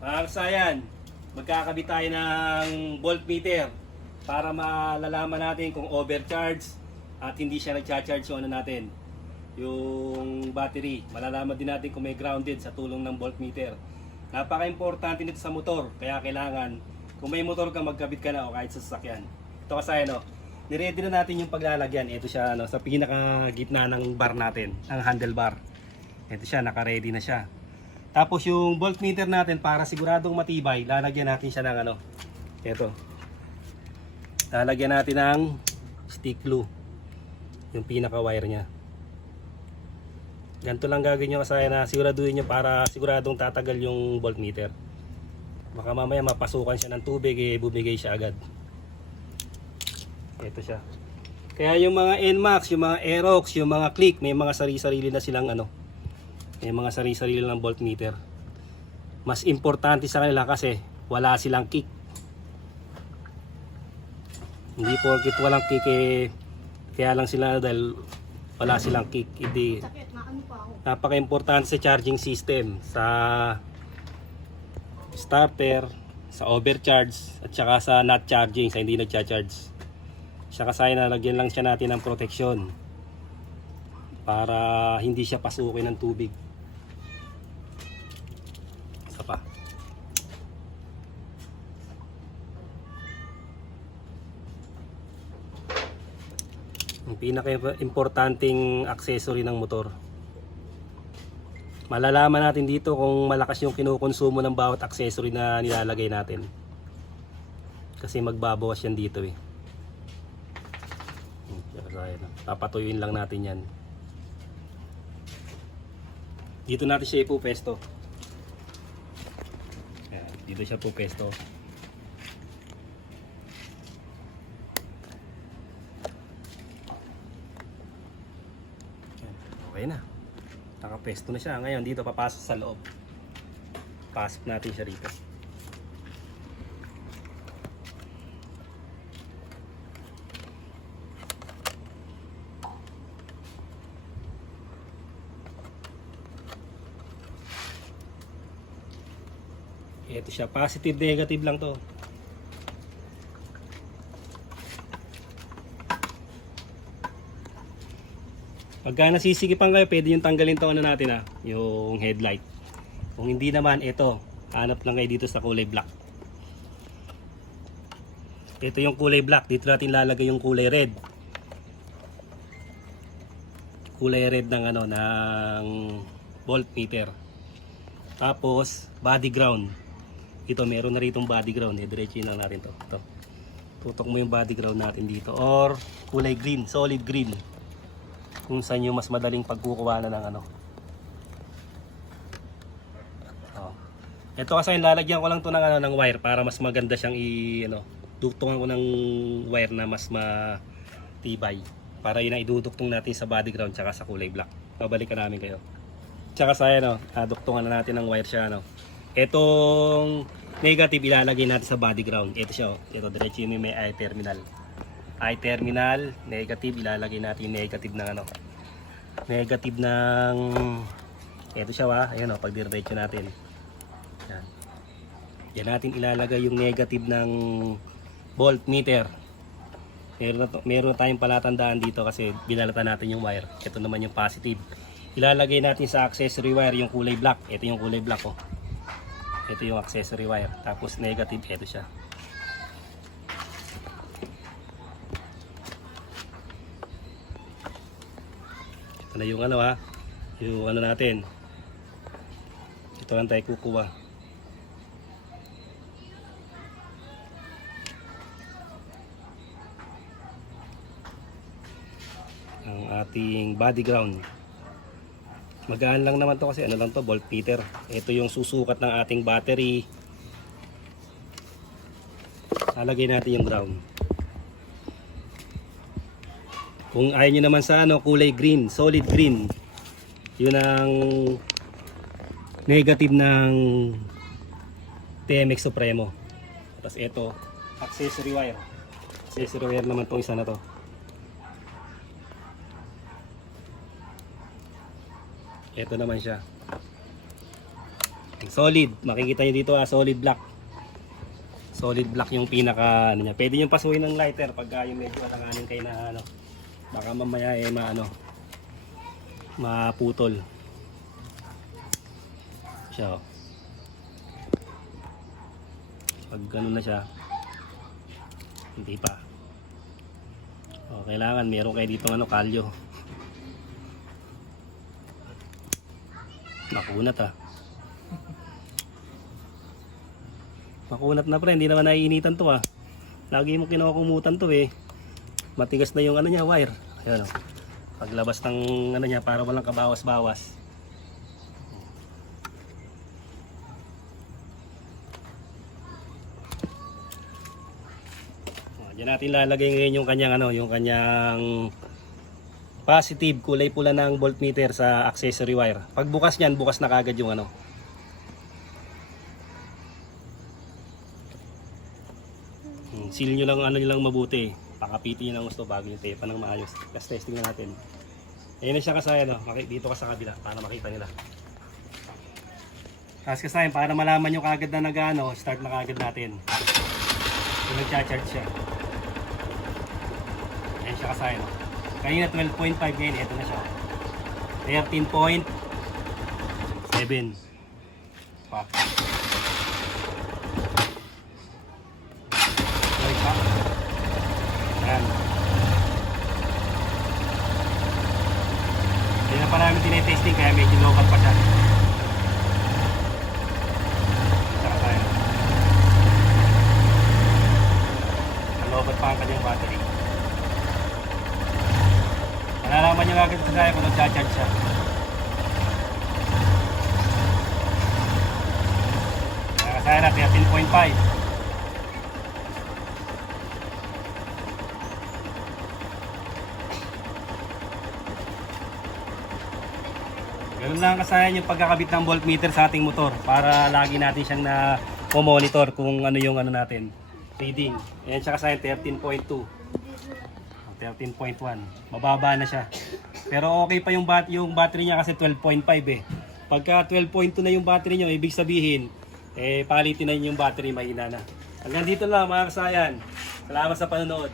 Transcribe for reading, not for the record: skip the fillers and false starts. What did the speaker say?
Mga kasayan, magkakabit tayo ng voltmeter para malalaman natin kung overcharge at hindi siya nagcha-charge yung ano natin, yung battery. Malalaman din natin kung may grounded sa tulong ng voltmeter. Napaka-importante nito sa motor, kaya kailangan kung may motor ka magkabit ka na o kahit sa sasakyan. Ito kasayan, no, niready na natin yung paglalagyan. Ito siya, no, sa pinaka gitna ng bar natin, ang handlebar. Ito siya, naka-ready na siya. Tapos yung voltmeter natin, para siguradong matibay, lalagyan natin siya ng ano, ito. Lalagyan natin ng stick glue, yung pinaka wire nya. Ganito lang gagawin nyo kasi na siguraduhin nyo para siguradong tatagal yung voltmeter. Baka mamaya mapasukan siya ng tubig, bumigay siya agad. Ito siya. Kaya yung mga NMAX, yung mga Aerox, yung mga Click, may mga sarili-sarili na silang ano, may mga sarili-sarili ng voltmeter. Mas importante sa kanila kasi wala silang kick. Hindi porkit walang kick kaya lang sila dahil wala silang kick. Hindi. Napaka-importante sa charging system, sa starter, sa overcharge at saka sa not charging, sa hindi nagcha-charge. Saka sa nalagyan lang siya natin ng protection para hindi siya pasukin ng tubig. Pa. Ang pinaka-importanting accessory ng motor. Malalaman natin dito kung malakas yung kinukonsumo ng bawat accessory na nilalagay natin. Kasi magbabawas yan dito eh. Papatuyuin lang natin yan. Dito natin siya ipupesto. Dito siya po pesto. Okay na. Nakapesto na siya. Ngayon dito papasok sa loob. Pasok natin siya rito. Ito siya, positive negative lang to. Pagka nasisikipan kayo, pwede yung tanggalin to ano natin yung headlight. Kung hindi naman, ito, hanap lang kayo dito sa kulay black. Ito yung kulay black, dito natin lalagay yung kulay red. Kulay red ng ano, ng voltmeter. Tapos body ground. Ito, meron na ritong body ground. Diretsuhin lang natin to. Ito. Tutok mo yung body ground natin dito. Or kulay green, solid green. Kung saan yung mas madaling pagkukuha na ng ano. Oh. Ito kasi lalagyan ko lang to ng ano, ng wire para mas maganda siyang duktungan ko ng wire na mas matibay. Para yun ang iduduktong natin sa body ground tsaka sa kulay black. Babalikan namin kayo. Tsaka sa duktungan na natin ng wire siya Itong negative ilalagay natin sa body ground. Ito siya, ito diretso yung may I terminal. I terminal, negative ilalagay natin yung negative ng ano. Negative ng ito siya ayan pag diretso natin. Yan. Yan natin ilalagay yung negative ng voltmeter. Meron tayong palatandaan dito kasi binalatan natin yung wire. Ito naman yung positive. Ilalagay natin sa accessory wire yung kulay black. Ito yung kulay black Ito yung accessory wire. Tapos negative, ito siya. Ito na yung yung natin. Ito lang tayo kukuha. Ang ating body ground. Magaan lang naman to kasi ano lang to, voltmeter. Ito yung susukat ng ating battery. Lalagay natin yung ground. Kung ayaw nyo naman sa kulay green, solid green, yun ang negative ng TMX Supremo. Tapos ito, accessory wire. Accessory wire naman tong isa na to. Ito naman siya. Solid. Makikita nyo dito solid black. Solid black yung pinaka ano niya. Pwede nyo pasuhin ng lighter pagka yung medyo alanganin kayo na ano. Baka mamaya maputol. Siya oh. Pag ganun na siya, hindi pa. O, kailangan meron kayo dito kalyo. Nakunat Makunat na pre, hindi naman naiinitan to Lagi mo kinukumutan to Matigas na yung niya, wire. Ayan Paglabas ng niya para walang kabawas-bawas. Diyan natin lalagay ngayon yung kanyang yung kanyang positive kulay pula ng voltmeter sa accessory wire. Pag bukas niyan, bukas na kagad yung seal nyo lang nyo lang mabuti. Pakapitin nyo ng gusto bago yung tepa ng maayos. Gas testing na natin. Ayan na siya kasaya dito ka sa kabila para makita nila. Kasi kasaya para malaman nyo kagad na start na kagad natin. Kung nagcha-charge siya. Ayan siya kasaya Kanina 12.5 ngayon, ito na siya. 13.7. Pa. Ayan. Hindi na pa namin tinetesting kaya medyo local pa siya. Saka tayo. Nalobat pa ang kanyang battery. Malalaman nyo agad sa kaya kung nag-charge siya. Nakasaya na 13.5. Ganun lang kasayan yung pagkakabit ng voltmeter sa ating motor para lagi natin siyang monitor kung ano yung natin reading. Ayan siya kasayan 13.2. 13.1. Mababa na siya. Pero okay pa yung battery niya kasi 12.5 Pagka 12.2 na yung battery niya, ibig sabihin palitin na yung battery, mahina na. Hanggang dito lang mga kasayan. Salamat sa panonood.